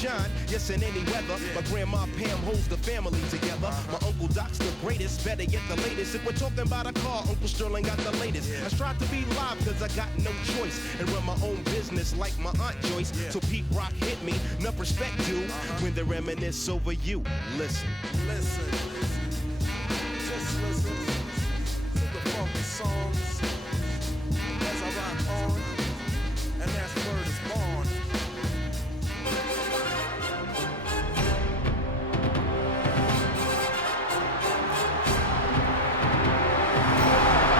shine, yes, in any weather. My grandma Pam holds the family together. My Uncle Doc's the greatest, better yet the latest. If we're talking about a car, Uncle Sterling got the latest. I strive to be live cause I got no choice and run my own business like my Aunt Joyce. So Pete Rock hit me, enough respect due when they reminisce over you. Listen. Listen. Just listen to the funky songs as I rock on, and that's word is born.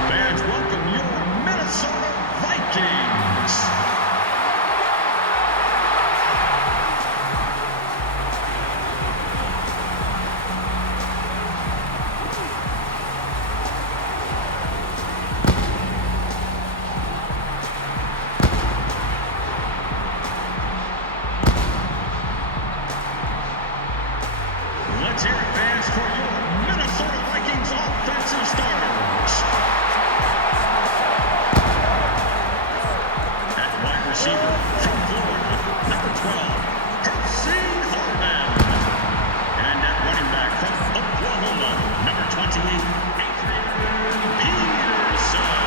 Fans, welcome your Minnesota Vikings. Let's hear it, fans, for your Minnesota Vikings offensive starters. At wide receiver from Florida, number 12, Percy Hartman. And at running back from Oklahoma, number 28, Adrian Peterson.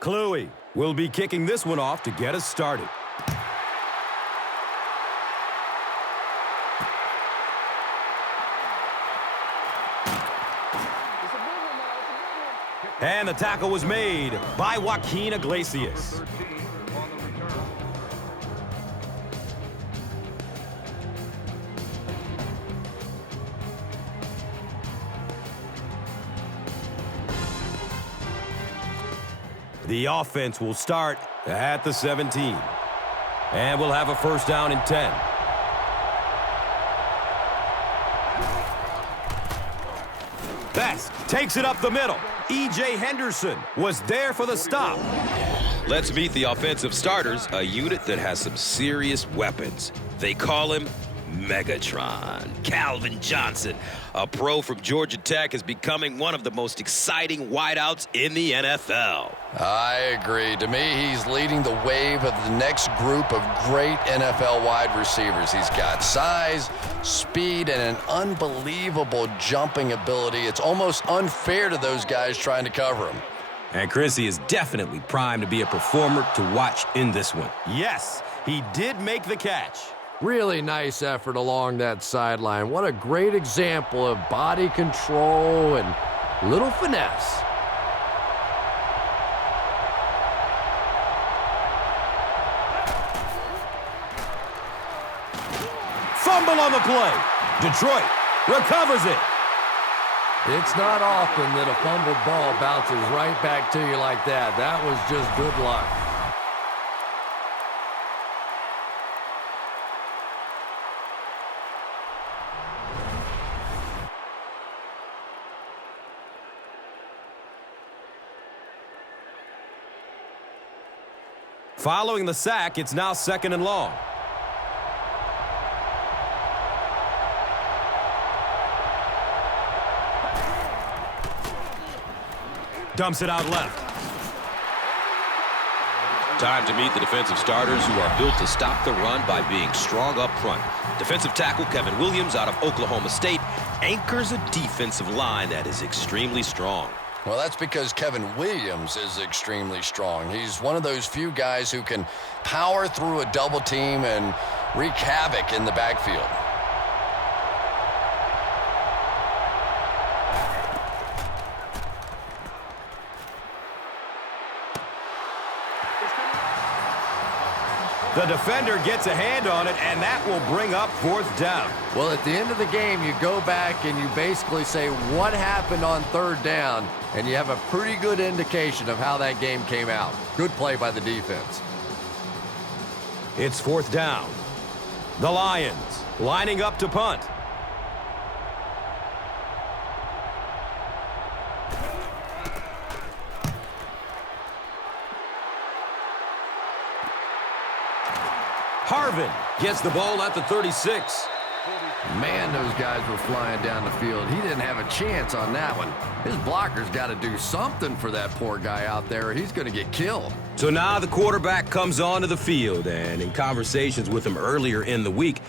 Cluey will be kicking this one off to get us started. And the tackle was made by Joaquin Iglesias. The offense will start at the 17. And we'll have a first down and 10. Best takes it up the middle. E.J. Henderson was there for the stop. Let's meet the offensive starters, a unit that has some serious weapons. They call him Megatron. Calvin Johnson, a pro from Georgia Tech, is becoming one of the most exciting wideouts in the NFL. I agree. To me, he's leading the wave of the next group of great NFL wide receivers. He's got size, speed, and an unbelievable jumping ability. It's almost unfair to those guys trying to cover him. And Chrissy is definitely primed to be a performer to watch in this one. Yes, he did make the catch. Really nice effort along that sideline. What a great example of body control and little finesse. Fumble on the play. Detroit recovers it. It's not often that a fumbled ball bounces right back to you like that. That was just good luck. Following the sack, it's now 2nd and long. Dumps it out left. Time to meet the defensive starters who are built to stop the run by being strong up front. Defensive tackle Kevin Williams out of Oklahoma State anchors a defensive line that is extremely strong. Well, that's because Kevin Williams is extremely strong. He's one of those few guys who can power through a double team and wreak havoc in the backfield. The defender gets a hand on it, and that will bring up 4th down. Well, at the end of the game, you go back and you basically say what happened on 3rd down, and you have a pretty good indication of how that game came out. Good play by the defense. It's 4th down. The Lions lining up to punt. Harvin gets the ball at the 36. Man, those guys were flying down the field. He didn't have a chance on that one. His blocker's got to do something for that poor guy out there. He's going to get killed. So now the quarterback comes onto the field, and in conversations with him earlier in the week,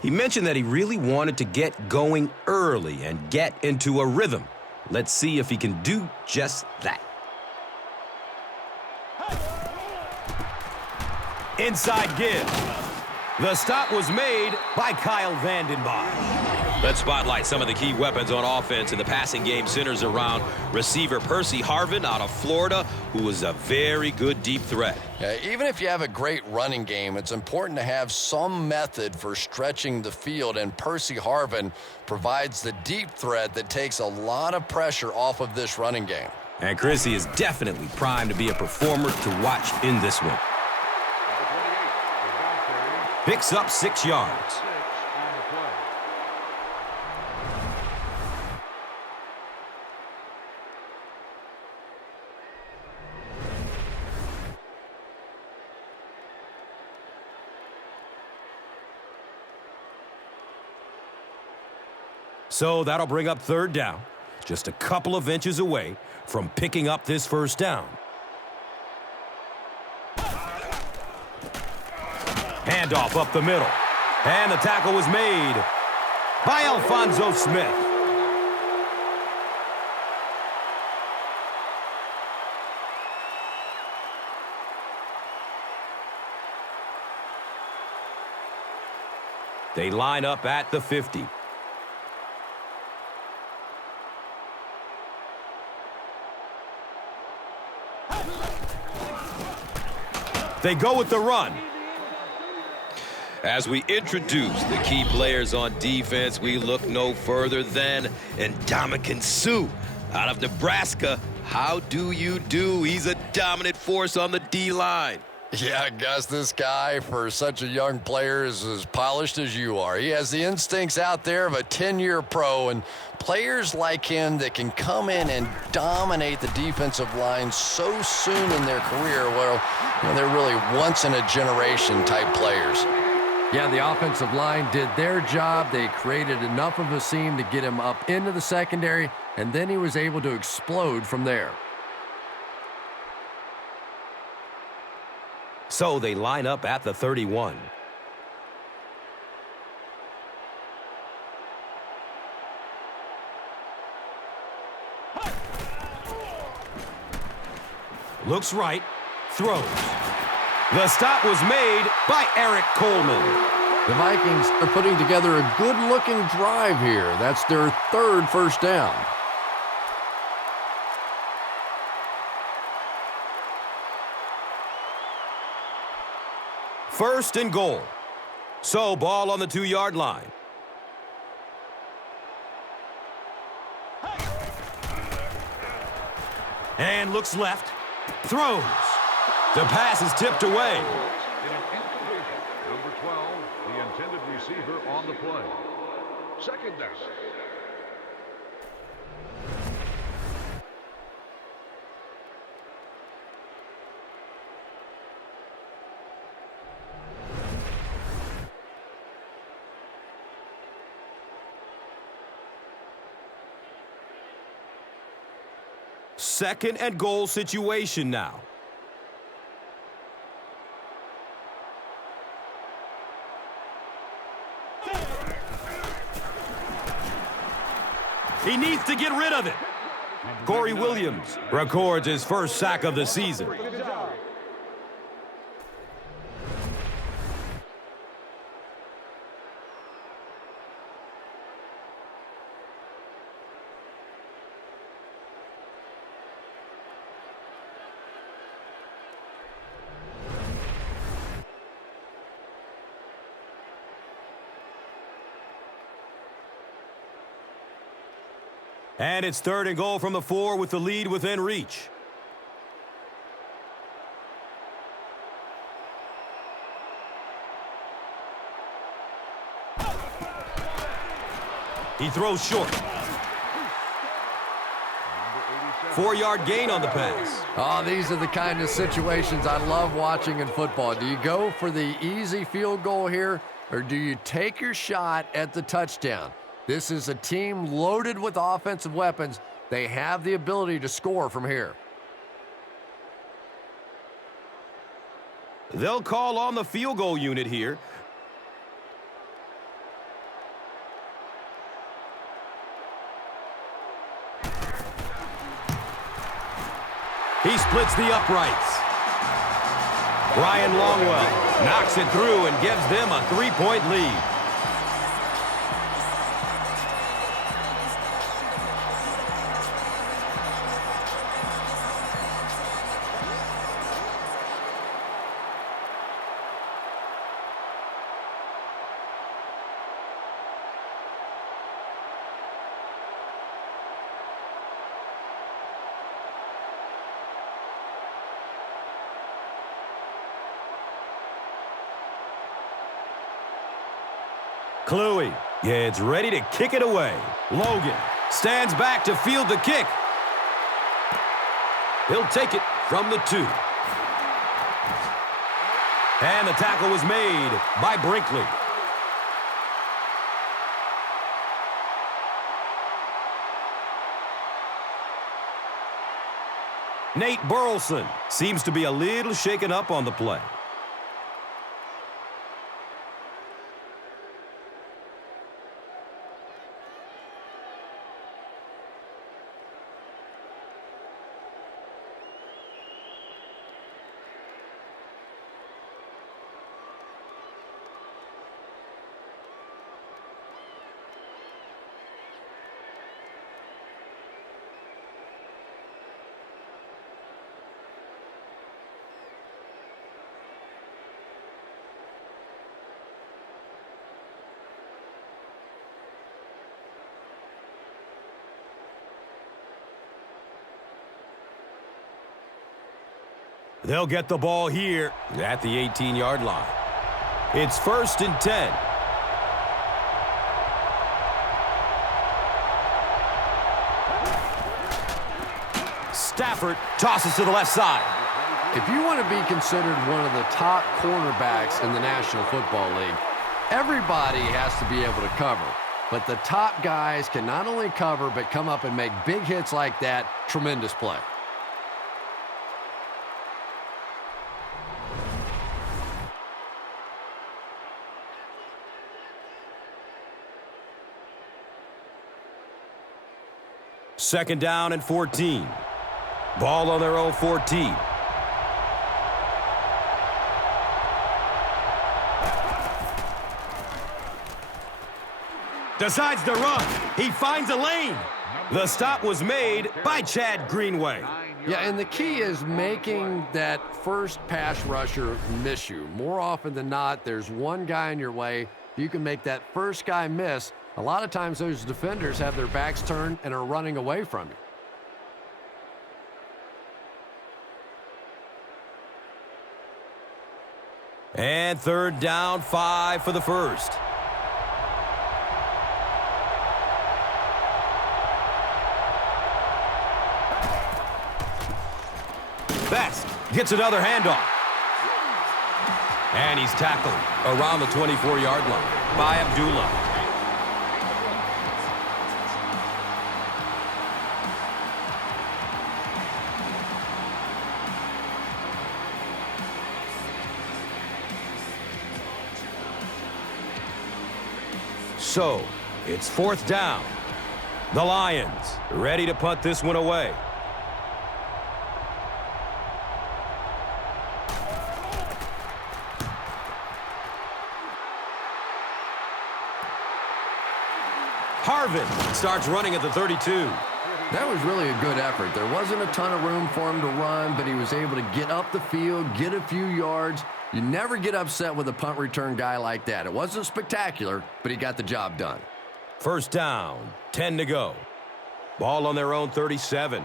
he mentioned that he really wanted to get going early and get into a rhythm. Let's see if he can do just that. Inside give. The stop was made by Kyle Vandenbach. Let's spotlight some of the key weapons on offense in the passing game. Centers around receiver Percy Harvin out of Florida, who is a very good deep threat. Even if you have a great running game, it's important to have some method for stretching the field, and Percy Harvin provides the deep threat that takes a lot of pressure off of this running game. And Chrissy is definitely primed to be a performer to watch in this one. Picks up 6 yards. So that'll bring up 3rd down, just a couple of inches away from picking up this 1st down. Handoff up the middle. And the tackle was made by Alfonso Smith. They line up at the 50. They go with the run. As we introduce the key players on defense, we look no further than Ndamukong Suh out of Nebraska. How do you do? He's a dominant force on the D-line. Yeah, Gus, this guy, for such a young player, is as polished as you are. He has the instincts out there of a 10-year pro, and players like him that can come in and dominate the defensive line so soon in their career, well, they're really once-in-a-generation type players. Yeah, the offensive line did their job. They created enough of a seam to get him up into the secondary, and then he was able to explode from there. So they line up at the 31. Looks right, throws. The stop was made by Eric Coleman. The Vikings are putting together a good-looking drive here. That's their 3rd 1st down. First and goal. So ball on the 2-yard line. And looks left. Throws. The pass is tipped away. Number 12, the intended receiver on the play. 2nd down. 2nd and goal situation now. He needs to get rid of it. Corey Williams records his first sack of the season. And it's 3rd and goal from the 4 with the lead within reach. He throws short. 4-yard gain on the pass. Oh, these are the kind of situations I love watching in football. Do you go for the easy field goal here, or do you take your shot at the touchdown? This is a team loaded with offensive weapons. They have the ability to score from here. They'll call on the field goal unit here. He splits the uprights. Ryan Longwell knocks it through and gives them a 3-point lead. Kluwe gets ready to kick it away. Logan stands back to field the kick. He'll take it from the 2. And the tackle was made by Brinkley. Nate Burleson seems to be a little shaken up on the play. They'll get the ball here at the 18-yard line. It's 1st and 10. Stafford tosses to the left side. If you want to be considered one of the top cornerbacks in the National Football League, everybody has to be able to cover. But the top guys can not only cover, but come up and make big hits like that. Tremendous play. Second down and 14. Ball on their own 14. Decides to run. He finds a lane. The stop was made by Chad Greenway. Yeah, and the key is making that first pass rusher miss you. More often than not, there's one guy in your way. You can make that first guy miss. A lot of times those defenders have their backs turned and are running away from you. And 3rd down, 5 for the first. Best gets another handoff. And he's tackled around the 24-yard line by Abdullah. So, it's 4th down. The Lions ready to punt this one away. Harvin starts running at the 32. That was really a good effort. There wasn't a ton of room for him to run, but he was able to get up the field, get a few yards. You never get upset with a punt return guy like that. It wasn't spectacular, but he got the job done. 1st down, 10 to go. Ball on their own 37.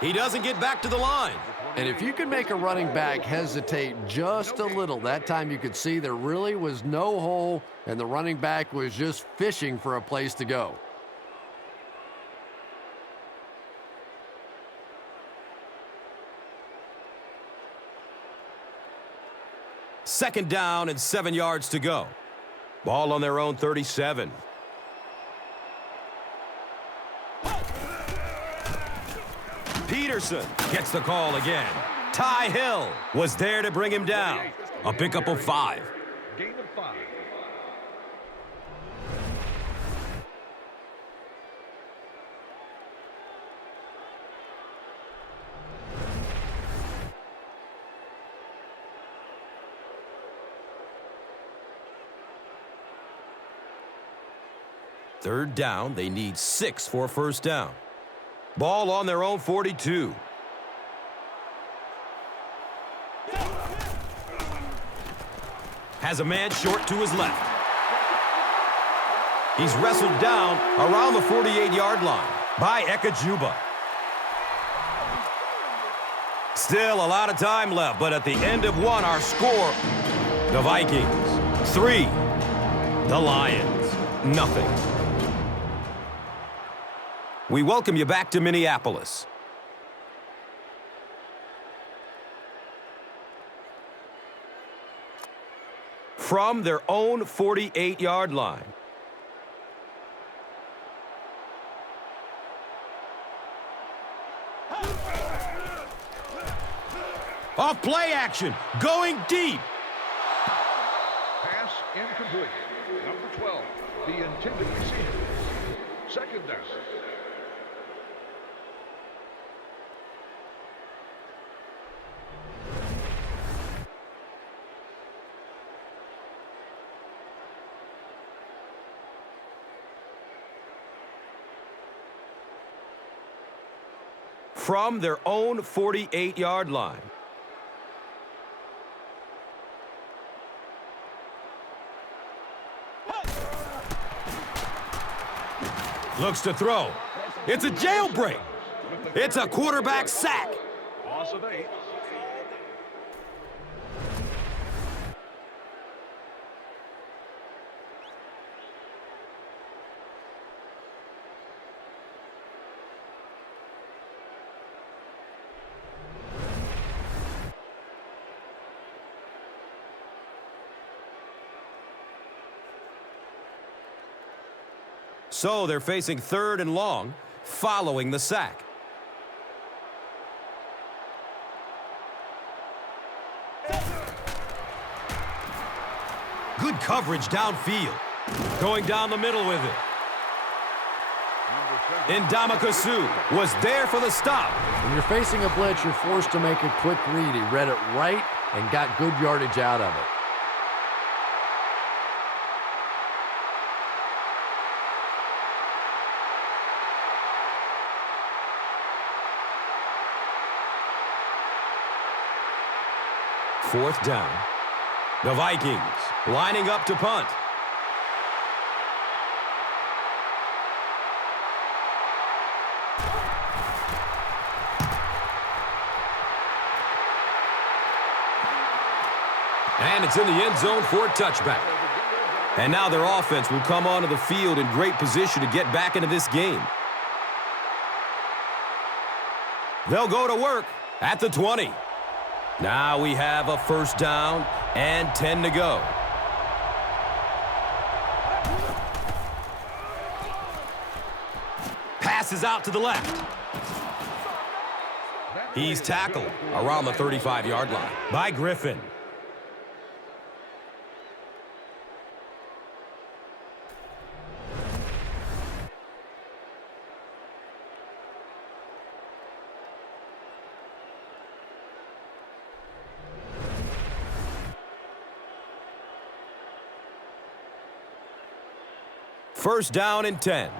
He doesn't get back to the line. And if you could make a running back hesitate just a little, that time you could see there really was no hole, and the running back was just fishing for a place to go. Second down and 7 yards to go. Ball on their own 37. Peterson gets the call again. Ty Hill was there to bring him down. A pickup of 5. Gain of 5. Third down, they need 6 for a 1st down. Ball on their own 42. Has a man short to his left. He's wrestled down around the 48-yard line by Ekajuba. Still a lot of time left, but at the end of 1, our score, the Vikings 3, the Lions nothing. We welcome you back to Minneapolis. From their own 48-yard line. Off play action, going deep. Pass incomplete. Number 12, the intended receiver. 2nd down. From their own 48-yard line. Looks to throw. It's a jailbreak. It's a quarterback sack. Loss of 8. So they're facing 3rd and long following the sack. Good coverage downfield. Going down the middle with it. Ndamukong was there for the stop. When you're facing a blitz, you're forced to make a quick read. He read it right and got good yardage out of it. Fourth down. The Vikings lining up to punt. And it's in the end zone for a touchback. And now their offense will come onto the field in great position to get back into this game. They'll go to work at the 20. Now we have a 1st down and 10 to go. Passes out to the left. He's tackled around the 35-yard line by Griffin. First down and 10.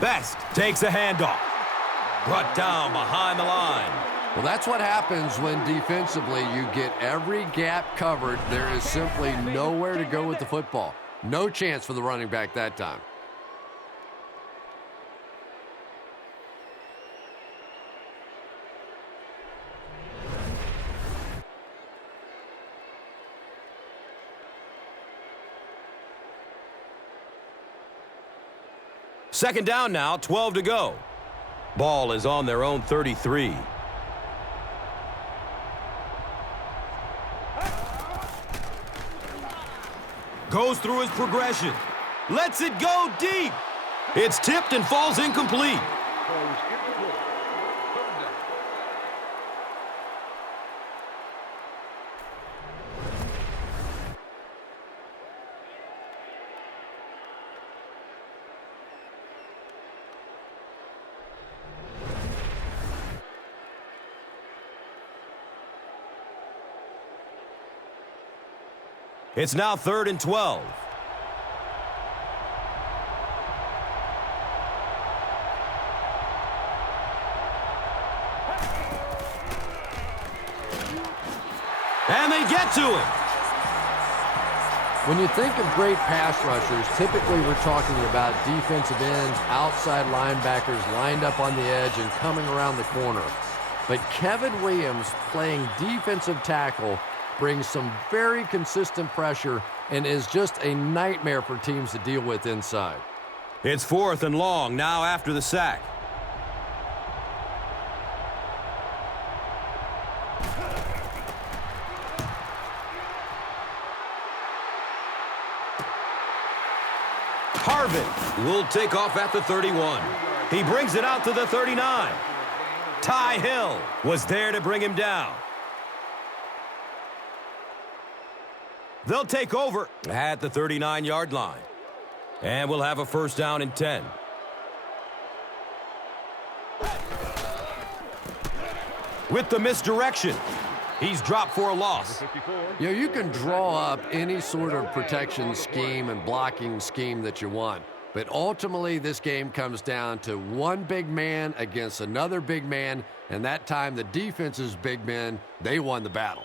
Best takes a handoff. Brought down behind the line. Well, that's what happens when defensively you get every gap covered. There is simply nowhere to go with the football. No chance for the running back that time. Second down now, 12 to go. Ball is on their own 33. Goes through his progression. Lets it go deep. It's tipped and falls incomplete. It's now 3rd and 12. And they get to it. When you think of great pass rushers, typically we're talking about defensive ends, outside linebackers lined up on the edge and coming around the corner. But Kevin Williams, playing defensive tackle, brings some very consistent pressure and is just a nightmare for teams to deal with inside. It's 4th and long now after the sack. Harvin will take off at the 31. He brings it out to the 39. Ty Hill was there to bring him down. They'll take over at the 39-yard line. And we'll have a first down and 10. With the misdirection, he's dropped for a loss. You know, you can draw up any sort of protection scheme and blocking scheme that you want. But ultimately, this game comes down to one big man against another big man. And that time, the defense's big men, they won the battle.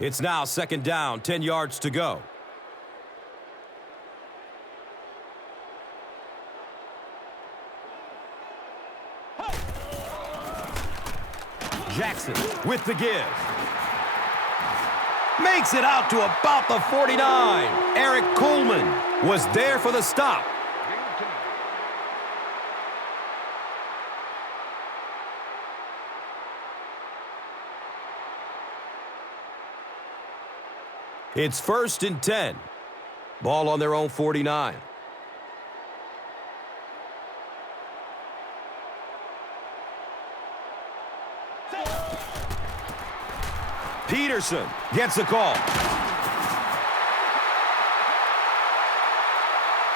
It's now 2nd down, 10 yards to go. Jackson with the give. Makes it out to about the 49. Eric Coleman was there for the stop. It's 1st and 10. Ball on their own 49. Peterson gets the call.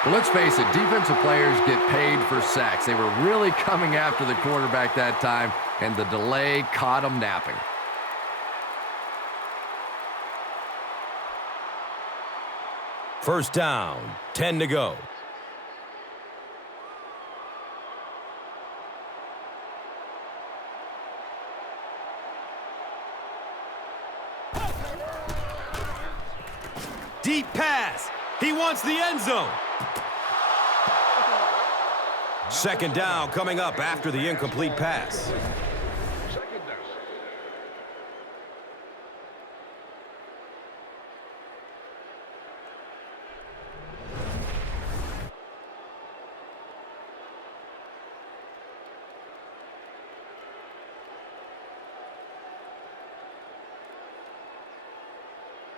Well, let's face it, defensive players get paid for sacks. They were really coming after the quarterback that time, and the delay caught them napping. First down, 10 to go. Deep pass. He wants the end zone. Second down coming up after the incomplete pass.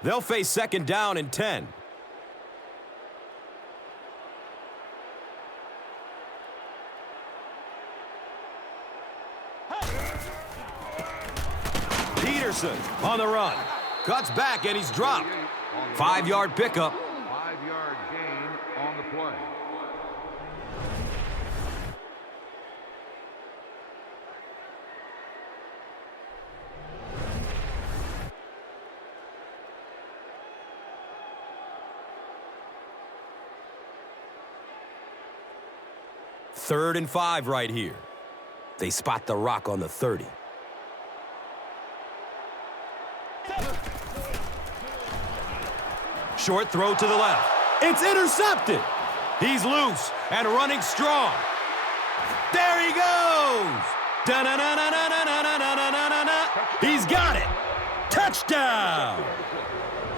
They'll face second down and 10. Peterson on the run. Cuts back and he's dropped. 5-yard pickup. 5-yard gain on the play. Third and 5 right here. They spot the rock on the 30. Short throw to the left. It's intercepted. He's loose and running strong. There he goes. Da-na-na-na-na-na-na-na-na-na-na. He's got it. Touchdown.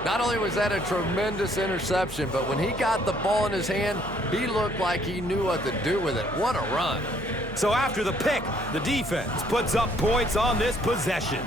Not only was that a tremendous interception, but when he got the ball in his hand, he looked like he knew what to do with it. What a run. So after the pick, the defense puts up points on this possession.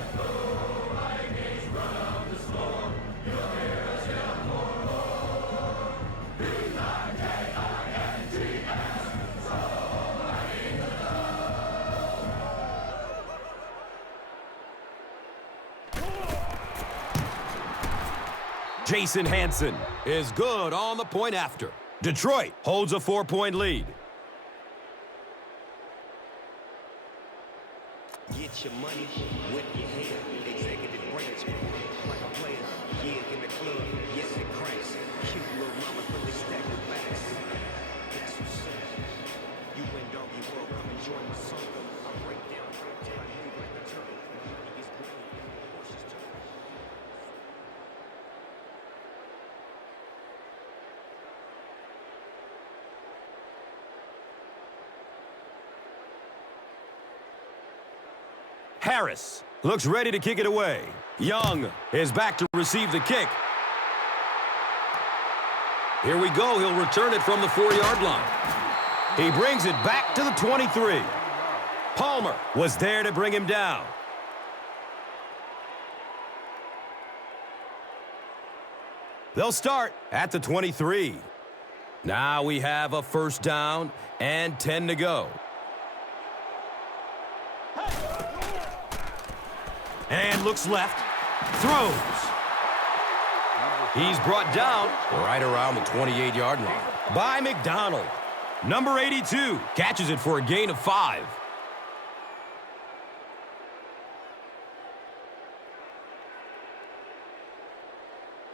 Jason Hanson is good on the point after. Detroit holds a 4-point lead. Get your money with your head. Executive branch. Like a player. Yeah, in the club. Yes, it cracks. Cute little mama, but they stack the bags. That's what's up. You and Doggy World, come and join my song. I break down till I move like a turtle. Money is green. Horses turn. Harris looks ready to kick it away. Young is back to receive the kick. Here we go. He'll return it from the 4-yard line. He brings it back to the 23. Palmer was there to bring him down. They'll start at the 23. Now we have a first down and 10 to go. And looks left. Throws. He's brought down right around the 28-yard line by McDonald. Number 82 catches it for a gain of 5.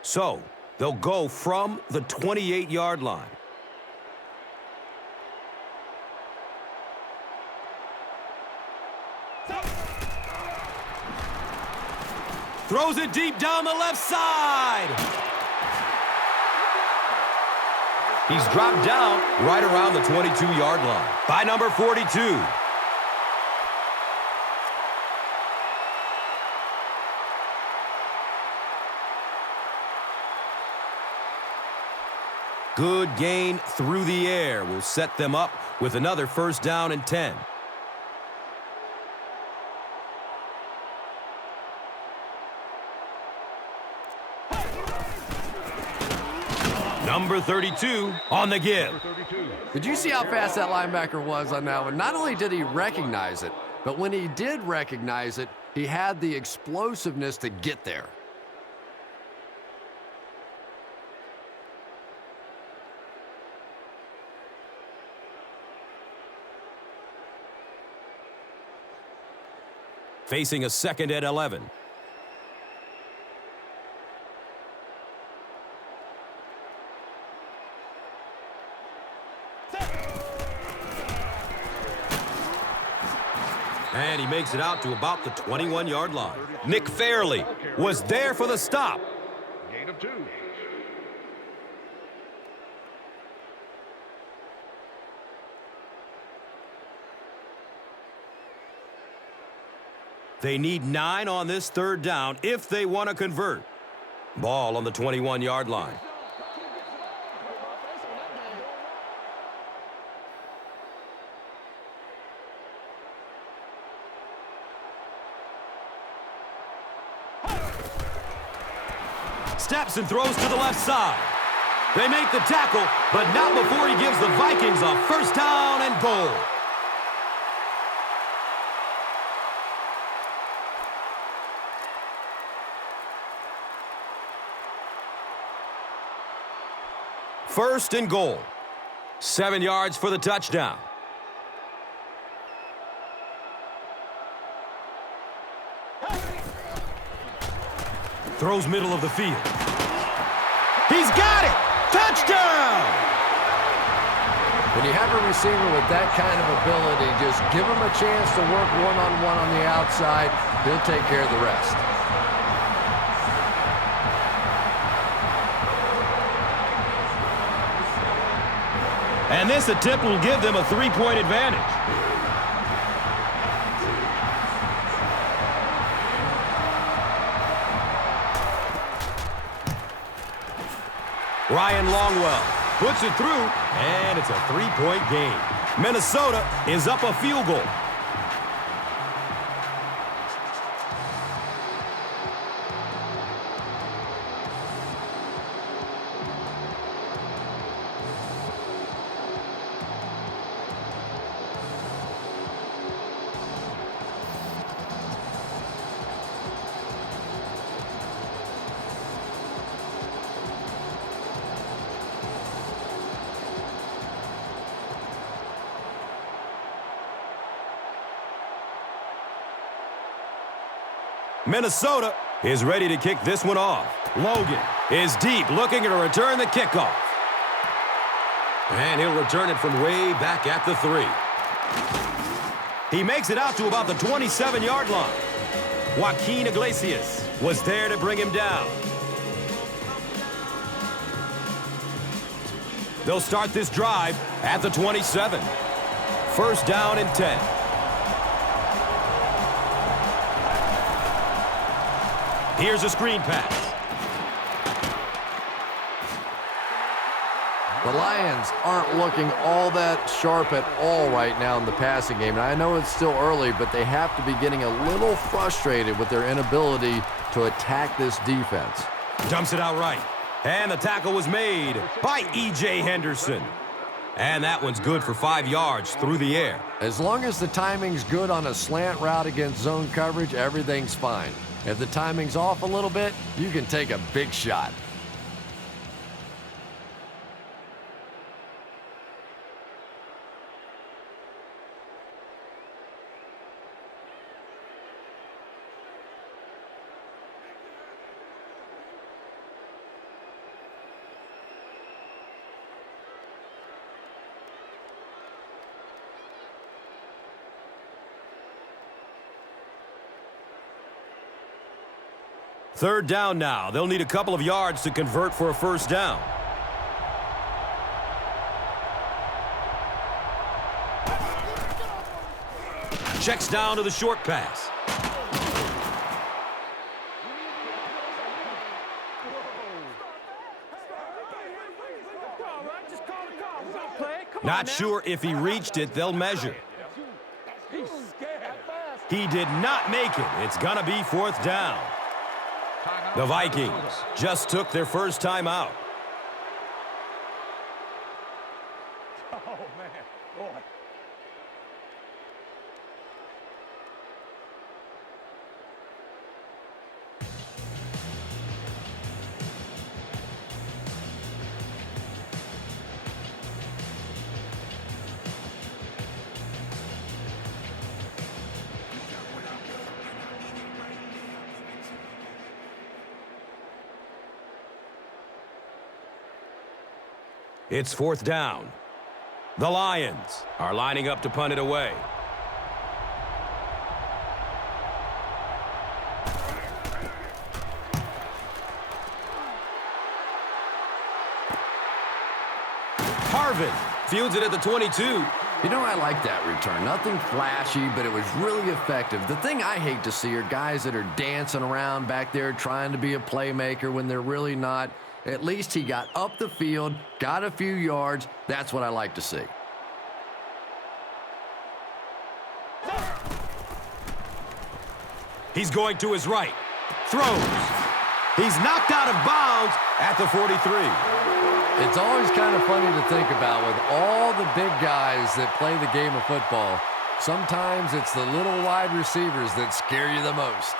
So they'll go from the 28-yard line. Throws it deep down the left side. He's dropped down right around the 22-yard line by number 42. Good gain through the air will set them up with another first down and 10. Number 32 on the give. Did you see how fast that linebacker was on that one? Not only did he recognize it, but when he did recognize it, he had the explosiveness to get there. Facing a second and 11. And he makes it out to about the 21-yard line. Nick Fairley was there for the stop. Gain of 2. They need 9 on this third down if they want to convert. Ball on the 21-yard line. steps and throws to the left side. They make the tackle, but not before he gives the Vikings a first down and goal. First and goal. 7 yards for the touchdown. Throws middle of the field. He's got it! Touchdown! When you have a receiver with that kind of ability, just give him a chance to work one-on-one on the outside. He'll take care of the rest. And this attempt will give them a 3-point advantage. Ryan Longwell puts it through, and it's a 3-point game. Minnesota is up a field goal. Minnesota is ready to kick this one off. Logan is deep, looking to return the kickoff. And he'll return it from way back at the 3. He makes it out to about the 27-yard line. Joaquin Iglesias was there to bring him down. They'll start this drive at the 27. First down and 10. Here's a screen pass. The Lions aren't looking all that sharp at all right now in the passing game. And I know it's still early, but they have to be getting a little frustrated with their inability to attack this defense. Dumps it out right. And the tackle was made by E.J. Henderson. And that one's good for 5 yards through the air. As long as the timing's good on a slant route against zone coverage, everything's fine. If the timing's off a little bit, you can take a big shot. Third down now. They'll need a couple of yards to convert for a first down. Checks down to the short pass. Not sure if he reached it. They'll measure. He did not make it. It's going to be fourth down. The Vikings just took their first time out. Oh, man. Boy. It's fourth down. The Lions are lining up to punt it away. Harvin fields it at the 22. You know, I like that return. Nothing flashy, but it was really effective. The thing I hate to see are guys that are dancing around back there trying to be a playmaker when they're really not. At least he got up the field, got a few yards. That's what I like to see. He's going to his right. Throws. He's knocked out of bounds at the 43. It's always kind of funny to think about with all the big guys that play the game of football. Sometimes it's the little wide receivers that scare you the most.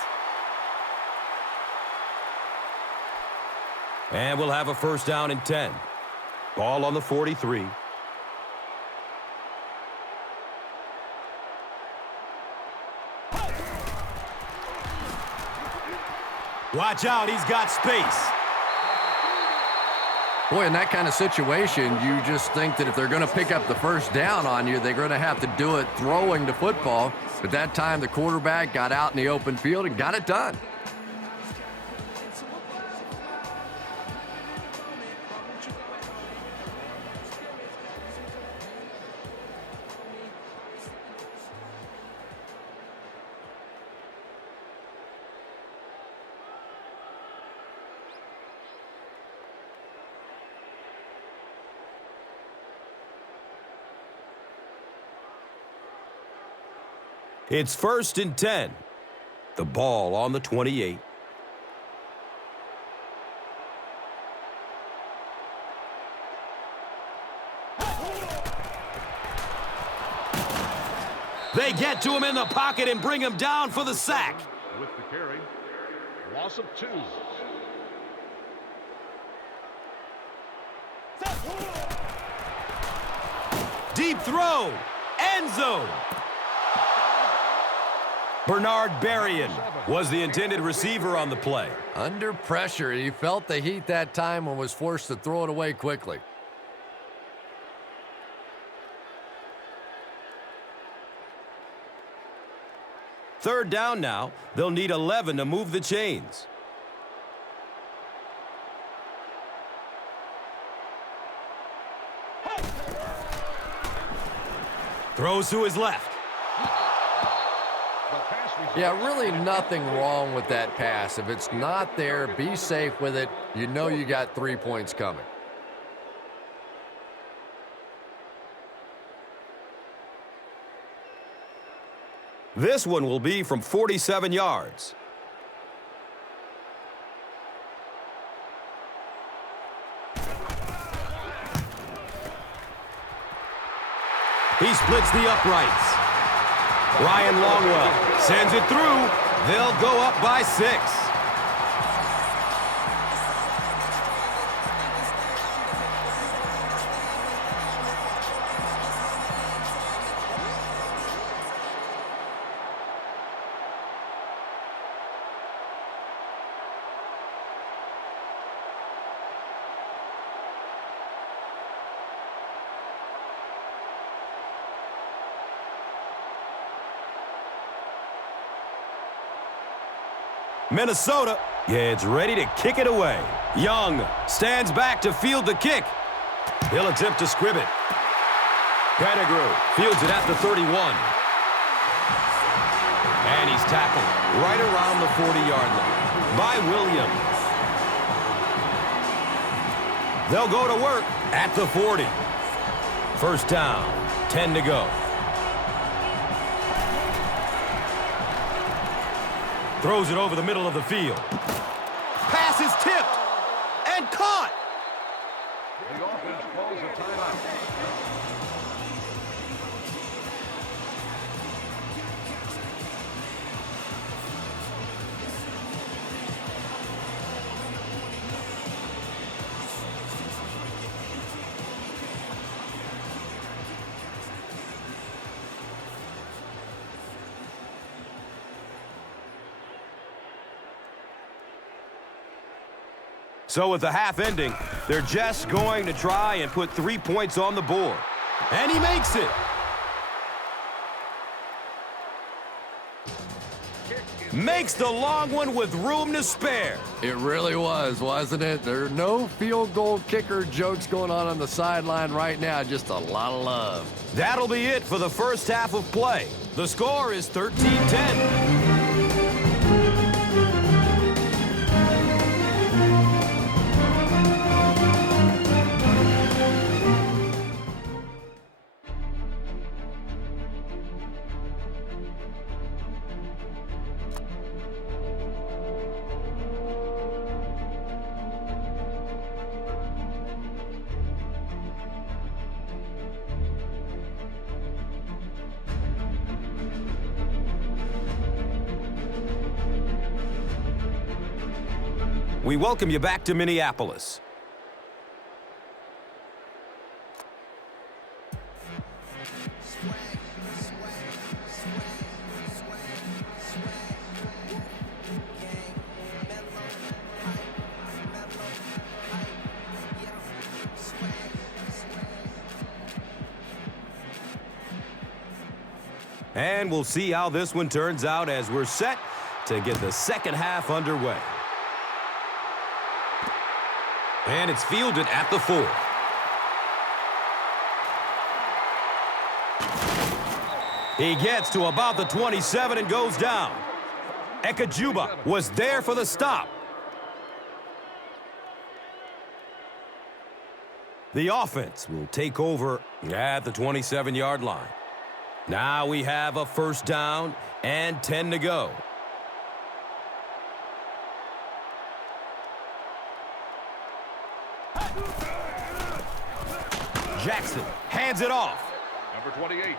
And we'll have a first down and 10. Ball on the 43. Watch out, he's got space. Boy, in that kind of situation, you just think that if they're going to pick up the first down on you, they're going to have to do it throwing the football. But that time, the quarterback got out in the open field and got it done. It's first and 10. The ball on the 28. They get to him in the pocket and bring him down for the sack. With the carry, loss of 2. Deep throw, end zone. Bernard Berrien was the intended receiver on the play. Under pressure, he felt the heat that time and was forced to throw it away quickly. Third down now. They'll need 11 to move the chains. Throws to his left. Yeah, really nothing wrong with that pass. If it's not there, be safe with it. You know you got 3 points coming. This one will be from 47 yards. He splits the uprights. Ryan Longwell sends it through. They'll go up by 6. Minnesota, it's ready to kick it away. Young stands back to field the kick. He'll attempt to scrib it. Pettigrew fields it at the 31. And he's tackled right around the 40-yard line by Williams. They'll go to work at the 40. First down, 10 to go. Throws it over the middle of the field. Pass is tipped and caught. The offense calls a timeout. So with the half ending, they're just going to try and put 3 points on the board. And he makes it. Makes the long one with room to spare. It really was, wasn't it? There are no field goal kicker jokes going on the sideline right now. Just a lot of love. That'll be it for the first half of play. The score is 13-10. We welcome you back to Minneapolis. And we'll see how this one turns out as we're set to get the second half underway. And it's fielded at the 4. He gets to about the 27 and goes down. Ekajuba was there for the stop. The offense will take over at the 27-yard line. Now we have a first down and 10 to go. Jackson hands it off. Number 28.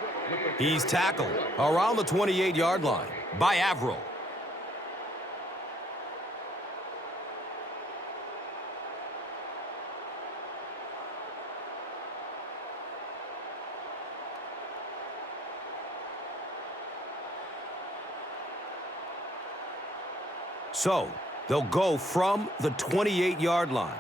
He's tackled around the 28-yard line by Averill. So, they'll go from the 28-yard line.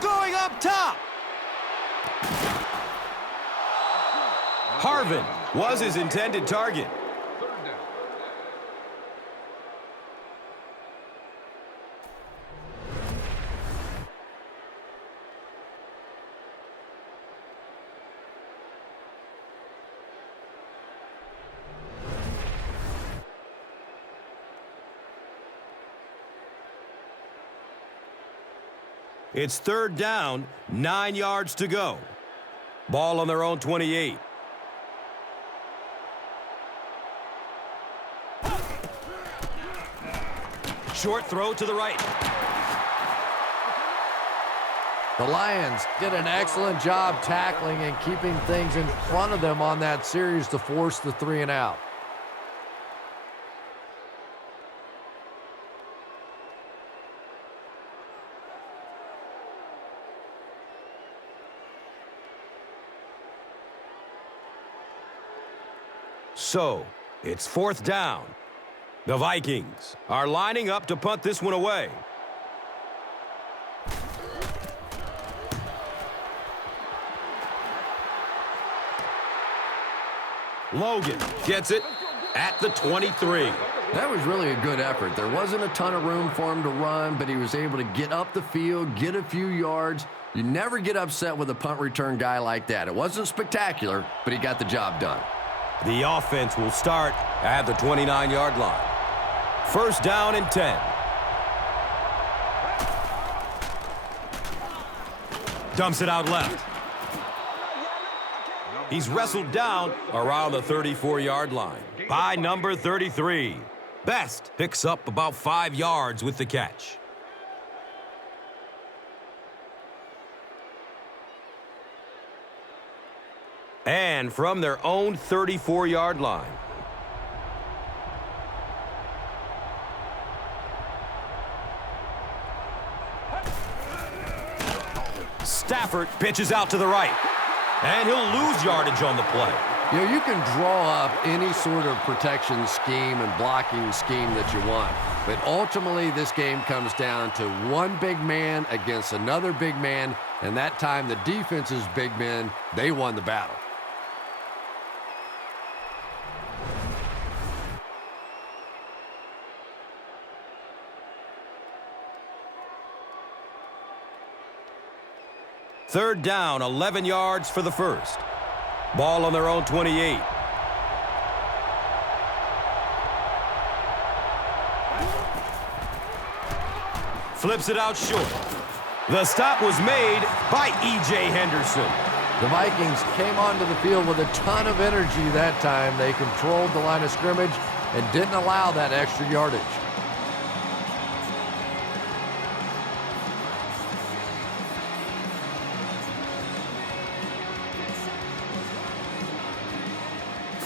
Going up top! Harvin was his intended target. Third down. It's third down, 9 yards to go. Ball on their own 28. Short throw to the right. The Lions did an excellent job tackling and keeping things in front of them on that series to force the 3 and out. So, it's fourth down. The Vikings are lining up to punt this one away. Logan gets it at the 23. That was really a good effort. There wasn't a ton of room for him to run, but he was able to get up the field, get a few yards. You never get upset with a punt return guy like that. It wasn't spectacular, but he got the job done. The offense will start at the 29-yard line. First down and 10. Dumps it out left. He's wrestled down around the 34-yard line by number 33. Best picks up about 5 yards with the catch. And from their own 34-yard line. Stafford pitches out to the right. And he'll lose yardage on the play. You know, you can draw up any sort of protection scheme and blocking scheme that you want. But ultimately, this game comes down to one big man against another big man. And that time, the defense's big men, they won the battle. Third down, 11 yards for the first. Ball on their own 28. Flips it out short. The stop was made by E.J. Henderson. The Vikings came onto the field with a ton of energy that time. They controlled the line of scrimmage and didn't allow that extra yardage.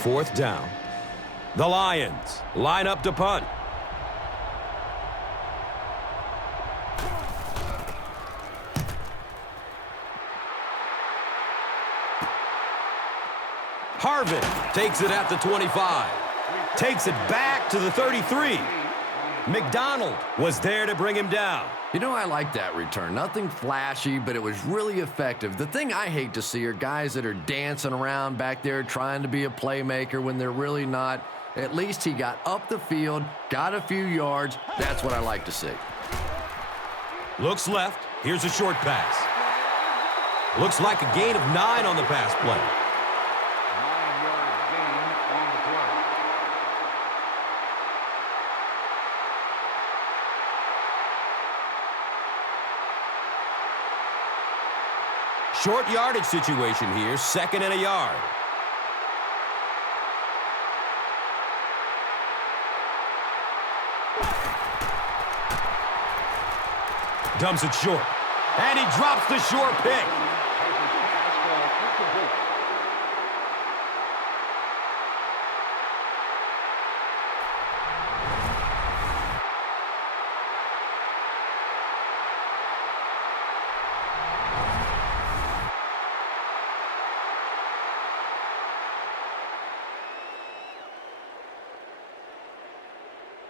4th down. The Lions line up to punt. Harvin takes it at the 25. Takes it back to the 33. McDonald was there to bring him down. You know, I like that return. Nothing flashy, but it was really effective. The thing I hate to see are guys that are dancing around back there trying to be a playmaker when they're really not. At least he got up the field, got a few yards. That's what I like to see. Looks left. Here's a short pass. Looks like a gain of 9 on the pass play. 9-yard gain on the play. Short yardage situation here, 2nd and a yard. Dumps it short. And he drops the short pick.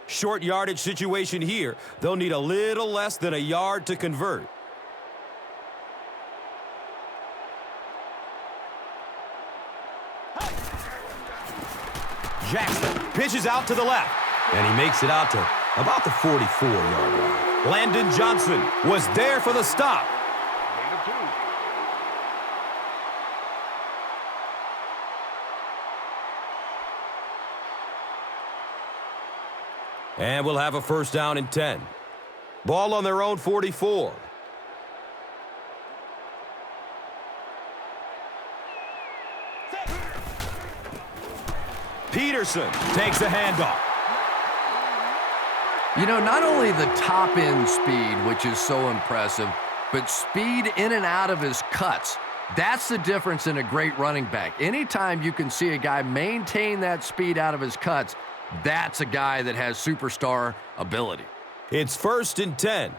Short yardage situation here. They'll need a little less than a yard to convert. Jackson pitches out to the left, and he makes it out to about the 44-yard line. Landon Johnson was there for the stop. Gain of 2. And we'll have a 1st down and 10. Ball on their own 44. Peterson takes the handoff. You know, not only the top-end speed, which is so impressive, but speed in and out of his cuts. That's the difference in a great running back. Anytime you can see a guy maintain that speed out of his cuts, that's a guy that has superstar ability. It's 1st and 10.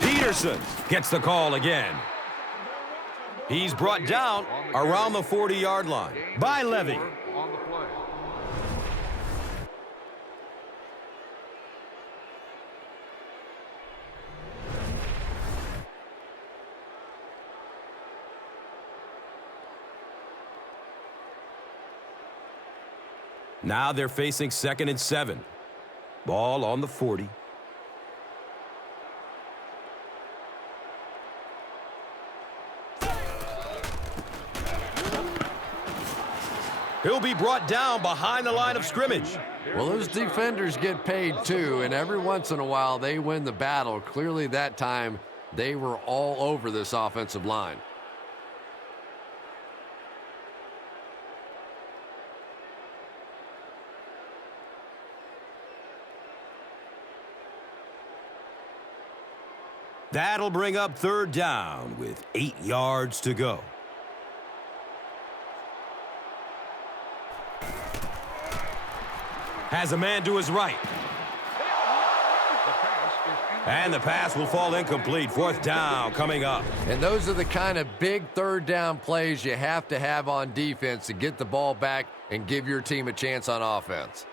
Peterson gets the call again. He's brought down around the 40-yard line by Levy. On the play. Now they're facing 2nd and 7. Ball on the 40. He'll be brought down behind the line of scrimmage. Well, those defenders get paid too, and every once in a while they win the battle. Clearly that time they were all over this offensive line. That'll bring up 3rd down with 8 yards to go. Has a man to his right. And the pass will fall incomplete. 4th down coming up. And those are the kind of big 3rd down plays you have to have on defense to get the ball back and give your team a chance on offense.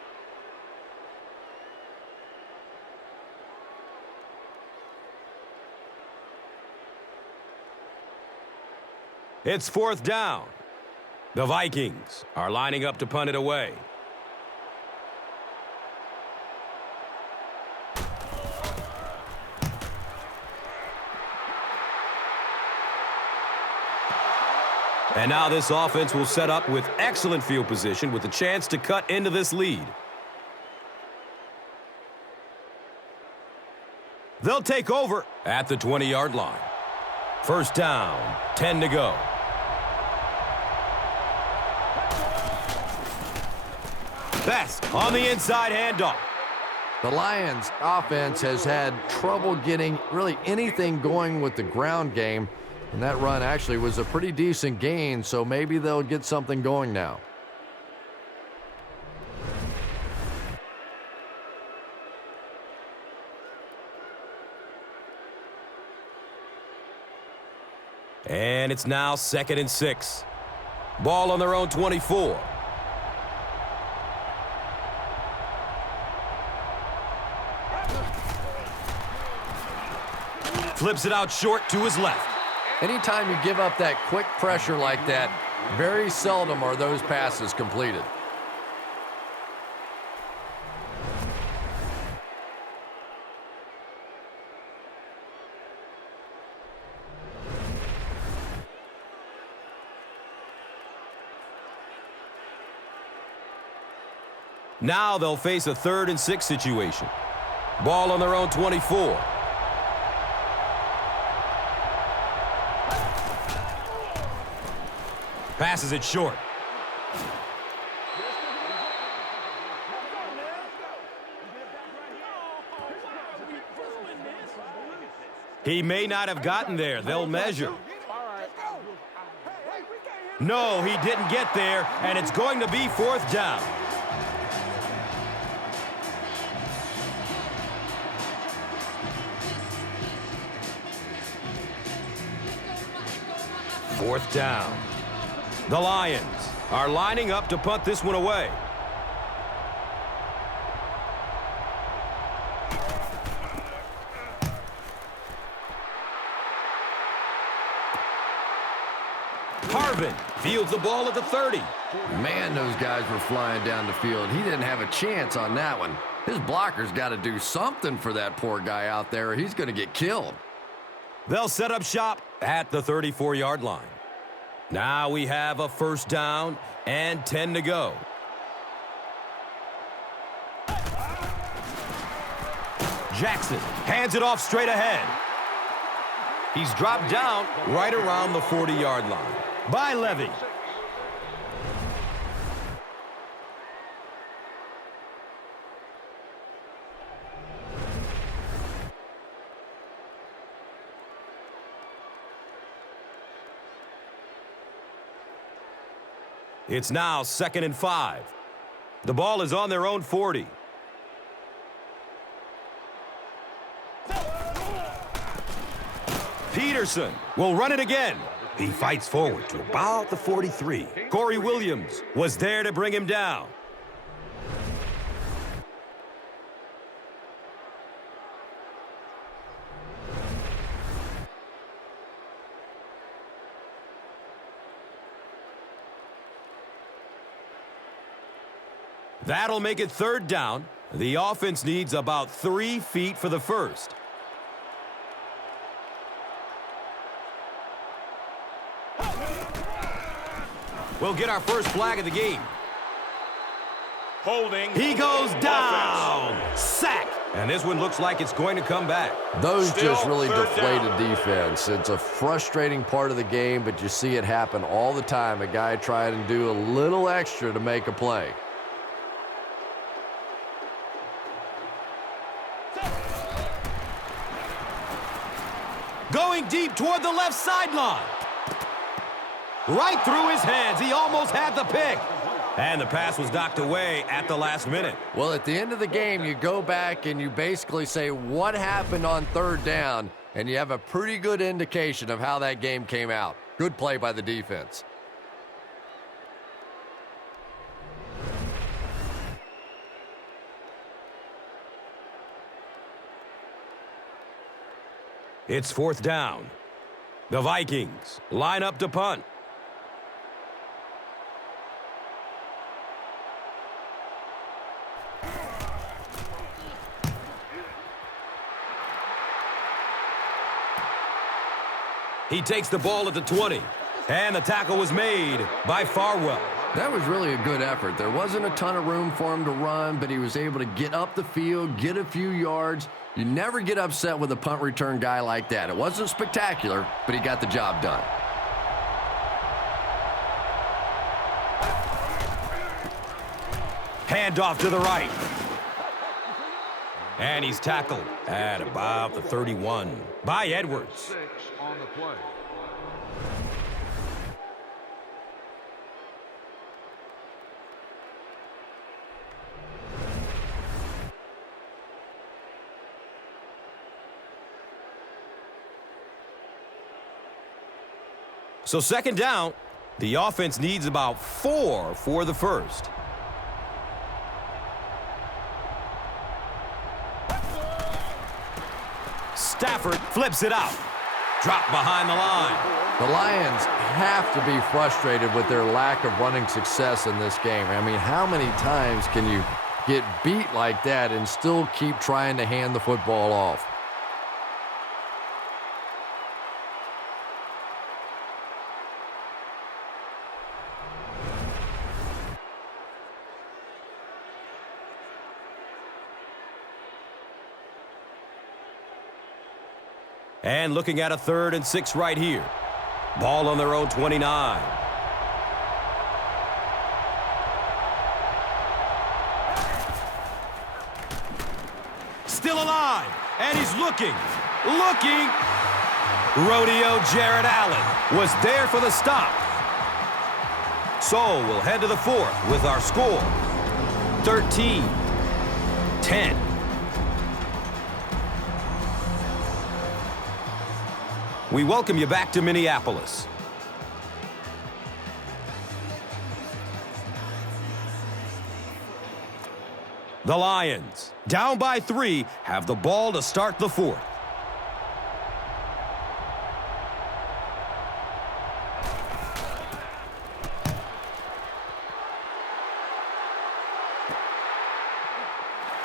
It's 4th down. The Vikings are lining up to punt it away. And now this offense will set up with excellent field position with a chance to cut into this lead. They'll take over at the 20-yard line. 1st down, 10 to go. Best on the inside handoff. The Lions offense has had trouble getting really anything going with the ground game, and that run actually was a pretty decent gain, so maybe they'll get something going now. And it's now 2nd and 6. Ball on their own 24. Flips it out short to his left. Anytime you give up that quick pressure like that, very seldom are those passes completed. Now they'll face a 3rd and 6 situation. Ball on their own 24. Passes it short. He may not have gotten there. They'll measure. No, he didn't get there, and it's going to be 4th down. Fourth down. The Lions are lining up to punt this one away. Harvin fields the ball at the 30. Man, those guys were flying down the field. He didn't have a chance on that one. His blocker's got to do something for that poor guy out there. He's going to get killed. They'll set up shop at the 34-yard line. Now we have a 1st down and 10 to go. Jackson hands it off straight ahead. He's dropped down right around the 40-yard line by Levy. It's now 2nd and 5. The ball is on their own 40. Peterson will run it again. He fights forward to about the 43. Corey Williams was there to bring him down. That'll make it 3rd down. The offense needs about 3 feet for the first. We'll get our first flag of the game. Holding. He goes down. Sack. And this one looks like it's going to come back. Those Still just really 3rd deflated down. defense. It's a frustrating part of the game, but you see it happen all the time. A guy trying to do a little extra to make a play. Going deep toward the left sideline. Right through his hands. He almost had the pick. And the pass was knocked away at the last minute. Well, at the end of the game, you go back and you basically say what happened on 3rd down, and you have a pretty good indication of how that game came out. Good play by the defense. It's 4th down. The Vikings line up to punt. He takes the ball at the 20, and the tackle was made by Farwell. That was really a good effort. There wasn't a ton of room for him to run, but he was able to get up the field, get a few yards. You never get upset with a punt return guy like that. It wasn't spectacular, but he got the job done. Hand off to the right. And he's tackled at about the 31 by Edwards. 6 on the play. So second down, the offense needs about 4 for the first. Stafford flips it out. Drop behind the line. The Lions have to be frustrated with their lack of running success in this game. I mean, how many times can you get beat like that and still keep trying to hand the football off? And looking at a 3rd and 6 right here. Ball on their own 29. Still alive, and he's looking. Rodeo Jared Allen was there for the stop. So we'll head to the 4th with our score, 13-10. We welcome you back to Minneapolis. The Lions, down by 3, have the ball to start the 4th.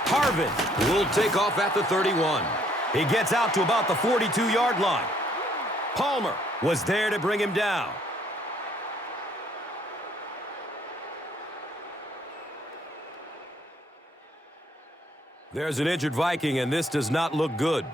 Harvin will take off at the 31. He gets out to about the 42-yard line. Palmer was there to bring him down. There's an injured Viking, and this does not look good.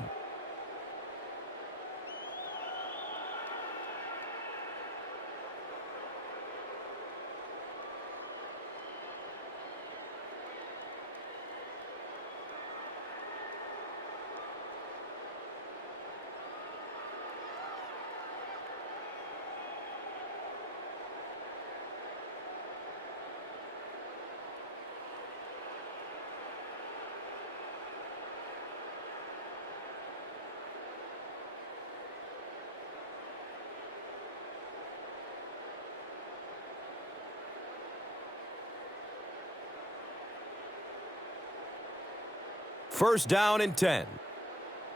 First down and 10.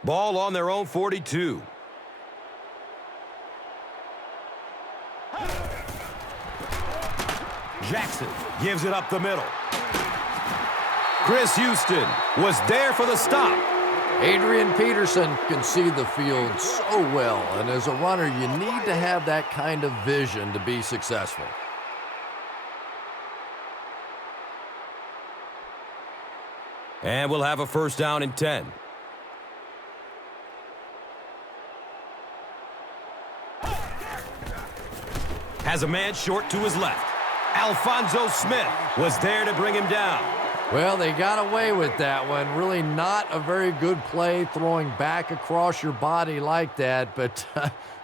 Ball on their own 42. Jackson gives it up the middle. Chris Houston was there for the stop. Adrian Peterson can see the field so well, and as a runner, you need to have that kind of vision to be successful. And we'll have a first down and 10. Has a man short to his left. Alfonso Smith was there to bring him down. Well, they got away with that one. Really not a very good play throwing back across your body like that, but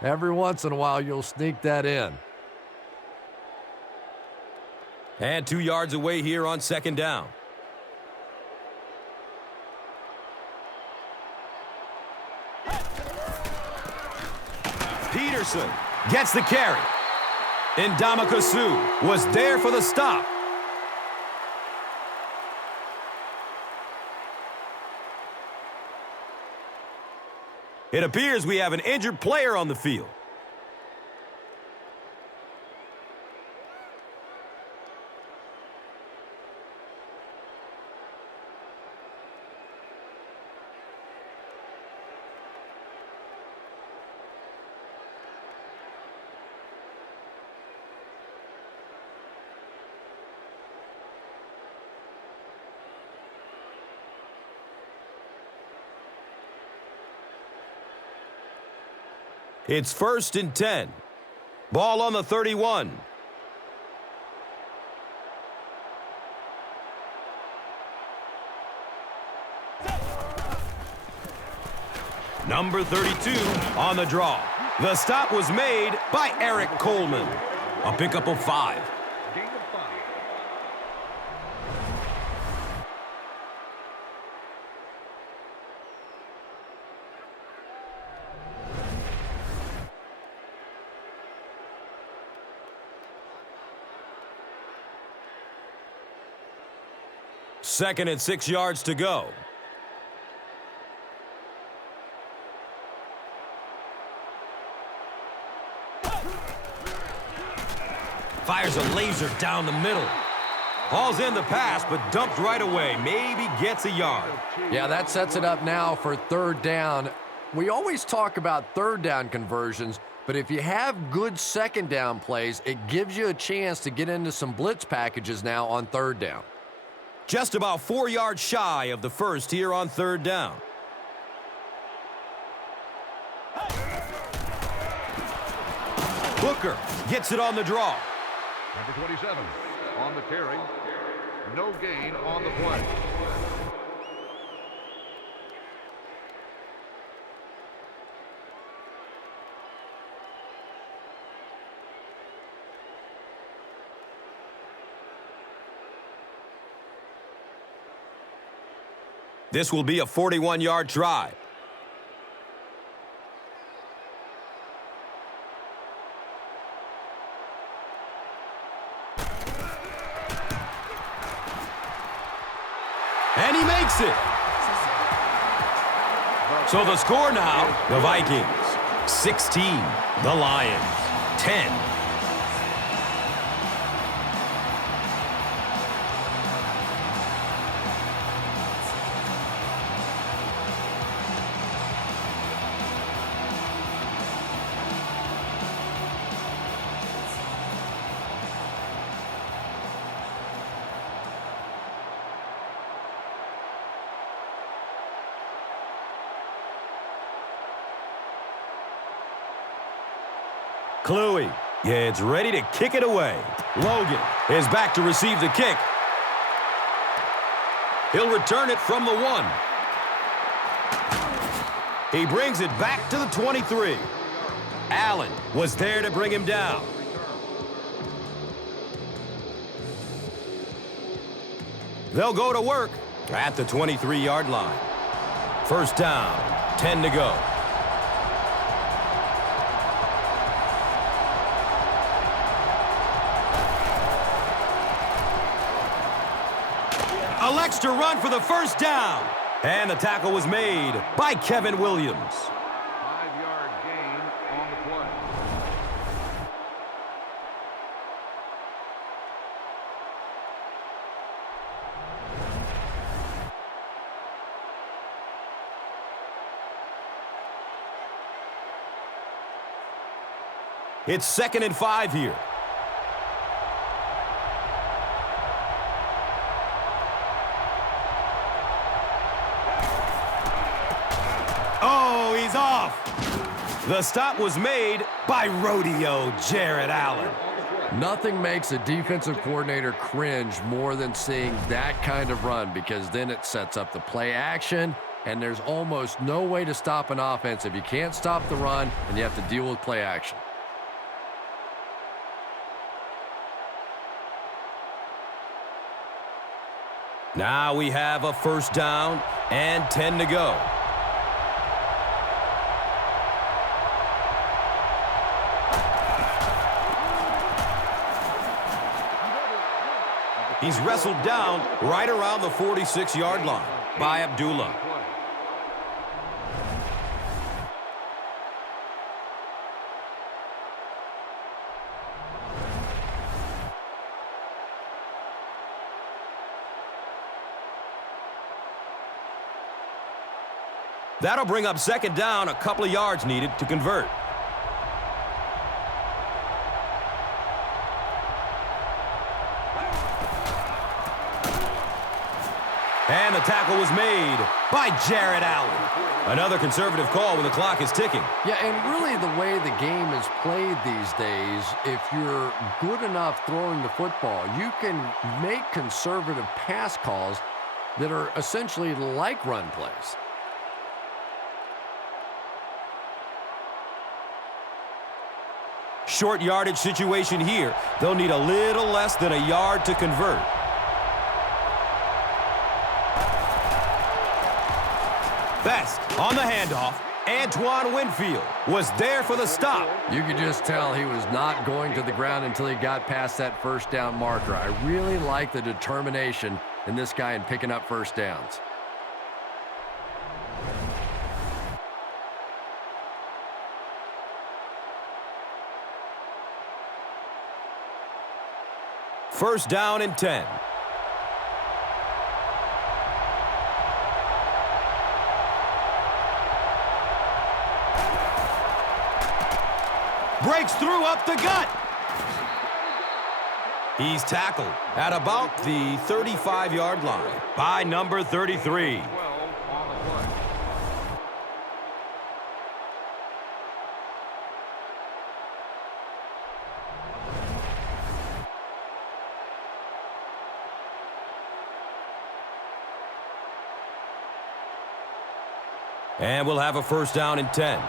every once in a while you'll sneak that in. And 2 yards away here on second down. Peterson gets the carry. Ndamukong Suh was there for the stop. It appears we have an injured player on the field. It's first and 10. Ball on the 31. Number 32 on the draw. The stop was made by Eric Coleman. A pickup of 5. Gain of 5. Second and 6 yards to go. Fires a laser down the middle. Hauls in the pass, but dumped right away. Maybe gets a yard. Yeah, that sets it up now for third down. We always talk about third down conversions, but if you have good second down plays, it gives you a chance to get into some blitz packages now on third down. Just about 4 yards shy of the first here on third down. Booker gets it on the draw. Number 27 on the carry. No gain on the play. This will be a 41-yard try. And he makes it. So the score now, the Vikings 16, the Lions 10. Kluwe, yeah, it's ready to kick it away. Logan is back to receive the kick. He'll return it from the 1. He brings it back to the 23. Allen was there to bring him down. They'll go to work at the 23-yard line. First down, 10 to go. Elects to run for the first down. And the tackle was made by Kevin Williams. 5-yard gain on the play. It's 2nd and 5 here. Oh, he's off. The stop was made by Rodeo Jared Allen. Nothing makes a defensive coordinator cringe more than seeing that kind of run, because then it sets up the play action, and there's almost no way to stop an offense if you can't stop the run and you have to deal with play action. Now we have a first down and 10 to go. He's wrestled down right around the 46-yard line by Abdullah. That'll bring up second down, a couple of yards needed to convert. And the tackle was made by Jared Allen. Another conservative call when the clock is ticking. Yeah, and really the way the game is played these days, if you're good enough throwing the football, you can make conservative pass calls that are essentially like run plays. Short yardage situation here. They'll need a little less than a yard to convert. Best on the handoff. Antoine Winfield was there for the stop. You could just tell he was not going to the ground until he got past that first down marker. I really like the determination in this guy in picking up first downs. First down and 10. Breaks through up the gut. He's tackled at about the 35-yard line by number 33. 12 on the play. And we'll have a first down and 10.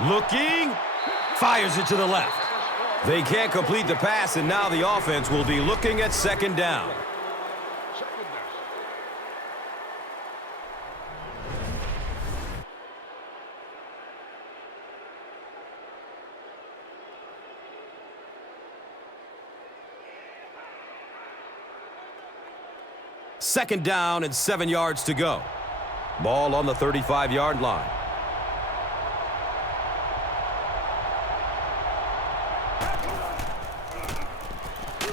Looking, fires it to the left. They can't complete the pass, and now the offense will be looking at second down. Second down. Second down and 7 yards to go. Ball on the 35-yard line.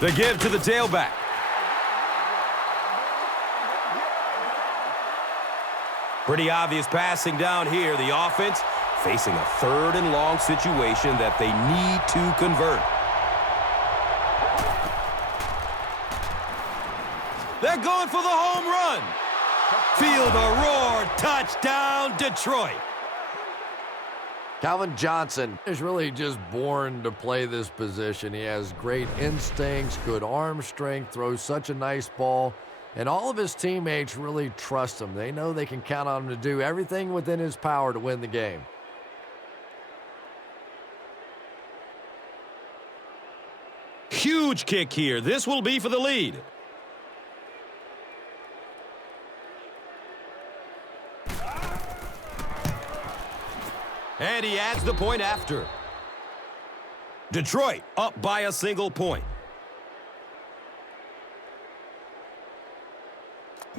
The give to the tailback. Pretty obvious passing down here. The offense facing a third and long situation that they need to convert. They're going for the home run. Feel the roar. Touchdown, Detroit. Calvin Johnson is really just born to play this position. He has great instincts, good arm strength, throws such a nice ball, and all of his teammates really trust him. They know they can count on him to do everything within his power to win the game. Huge kick here. This will be for the lead. And he adds the point after. Detroit up by a single point.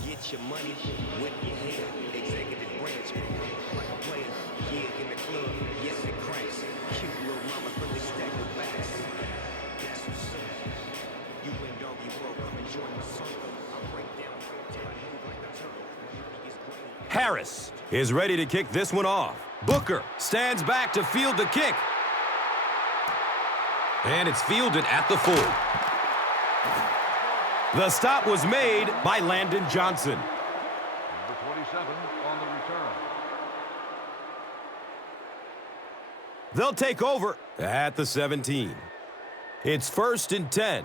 Get your money with your hand. Executive branch. Like a player. Yeah, in the club. Yes, it cranks. Cute little mama really stacked with bags. That's what's up. You and Doggy World come and join my circle. I break down. Move like a turtle. Harris is ready to kick this one off. Booker stands back to field the kick. And it's fielded at the 4. The stop was made by Landon Johnson. Number 27 on the return. They'll take over at the 17. It's first and 10.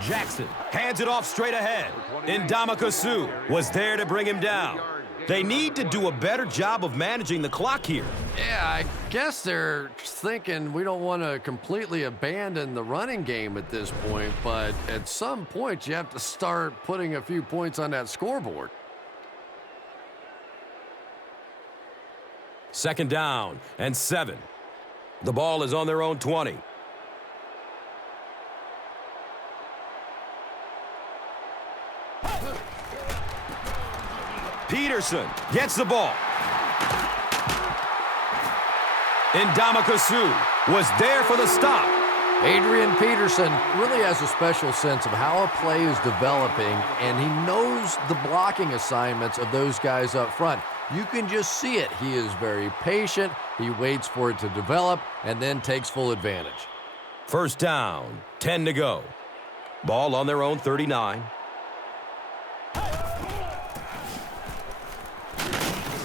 Jackson hands it off straight ahead. Ndamukong Suh was there to bring him down. They need to do a better job of managing the clock here. Yeah, I guess they're thinking we don't want to completely abandon the running game at this point, but at some point you have to start putting a few points on that scoreboard. Second down and 7. The ball is on their own 20. Peterson gets the ball. Ndamukong Suh was there for the stop. Adrian Peterson really has a special sense of how a play is developing, and he knows the blocking assignments of those guys up front. You can just see it. He is very patient. He waits for it to develop and then takes full advantage. First down, 10 to go. Ball on their own 39.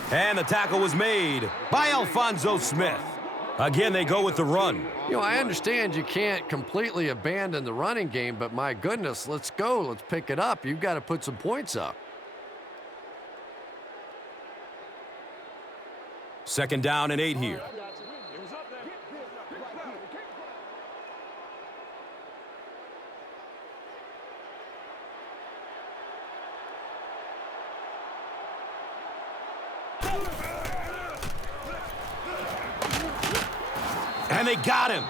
And the tackle was made by Alphonso Smith. Again, they go with the run. You know, I understand you can't completely abandon the running game, but my goodness, let's go. Let's pick it up. You've got to put some points up. Second down and 8 here. And they got him.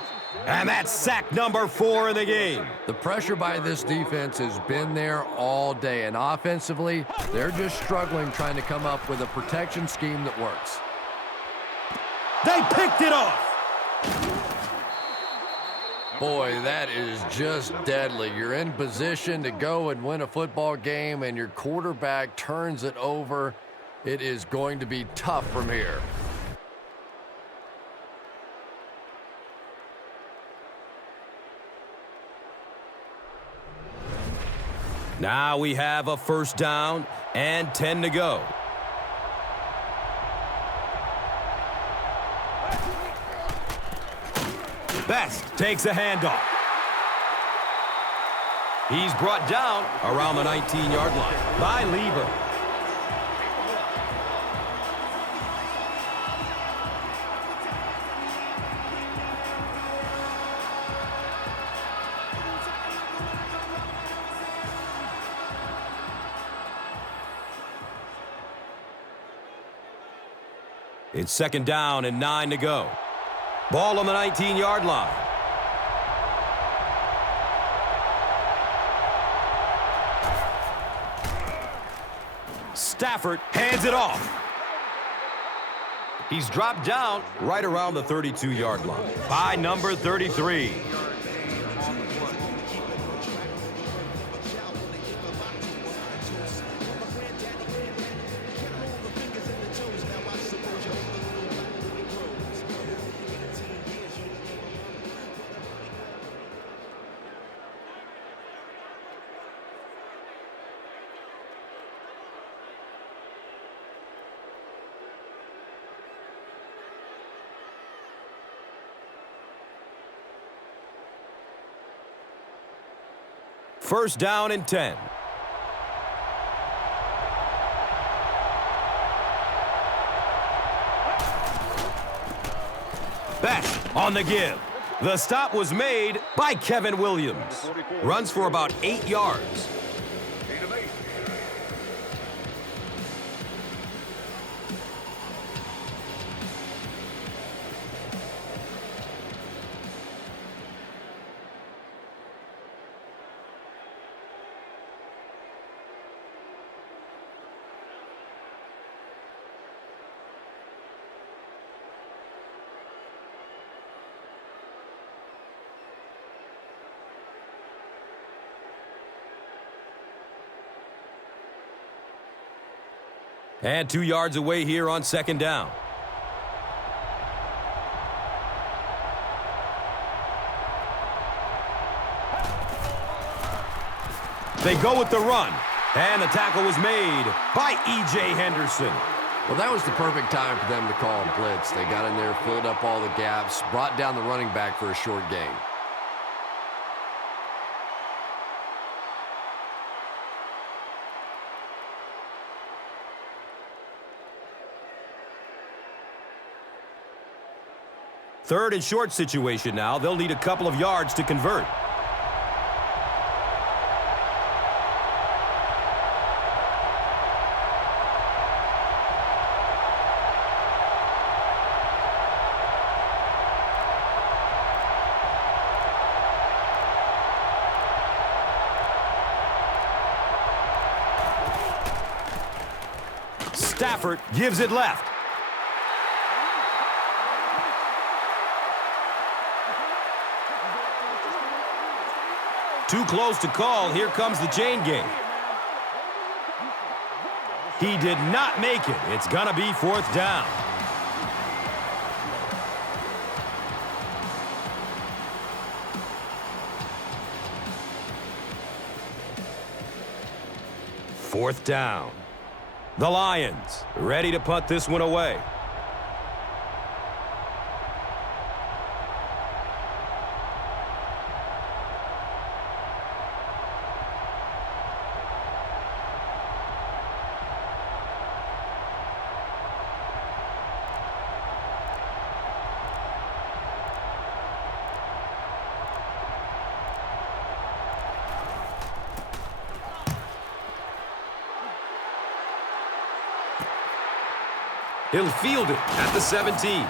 And that's sack number 4 in the game. The pressure by this defense has been there all day. And offensively, they're just struggling trying to come up with a protection scheme that works. They picked it off. Boy, that is just deadly. You're in position to go and win a football game, and your quarterback turns it over. It is going to be tough from here. Now we have a first down and 10 to go. Best takes a handoff. He's brought down around the 19-yard line by Lieber. It's second down and 9 to go. Ball on the 19-yard line. Stafford hands it off. He's dropped down right around the 32-yard line by number 33. First down and 10. Best on the give. The stop was made by Kevin Williams. Runs for about 8 yards. And 2 yards away here on second down. They go with the run. And the tackle was made by E.J. Henderson. Well, that was the perfect time for them to call a blitz. They got in there, filled up all the gaps, brought down the running back for a short gain. Third and short situation now. They'll need a couple of yards to convert. Stafford gives it left. Too close to call. Here comes the chain game. He did not make it. It's going to be fourth down. Fourth down. The Lions ready to punt this one away. He'll field it at the 17.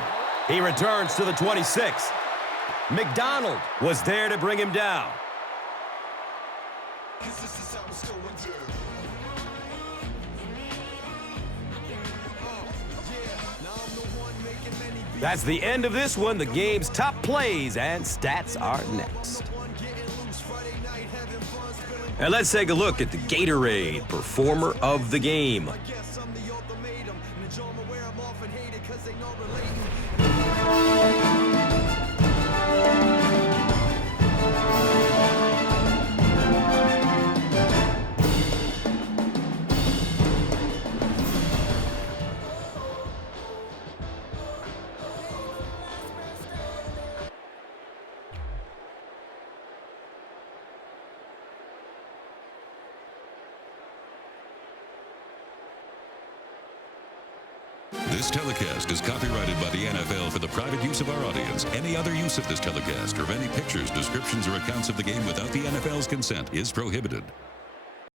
He returns to the 26. McDonald was there to bring him down. That's the end of this one. The game's top plays and stats are next. And let's take a look at the Gatorade Performer of the Game. This telecast is copyrighted by the NFL for the private use of our audience. Any other use of this telecast or of any pictures, descriptions, or accounts of the game without the NFL's consent is prohibited.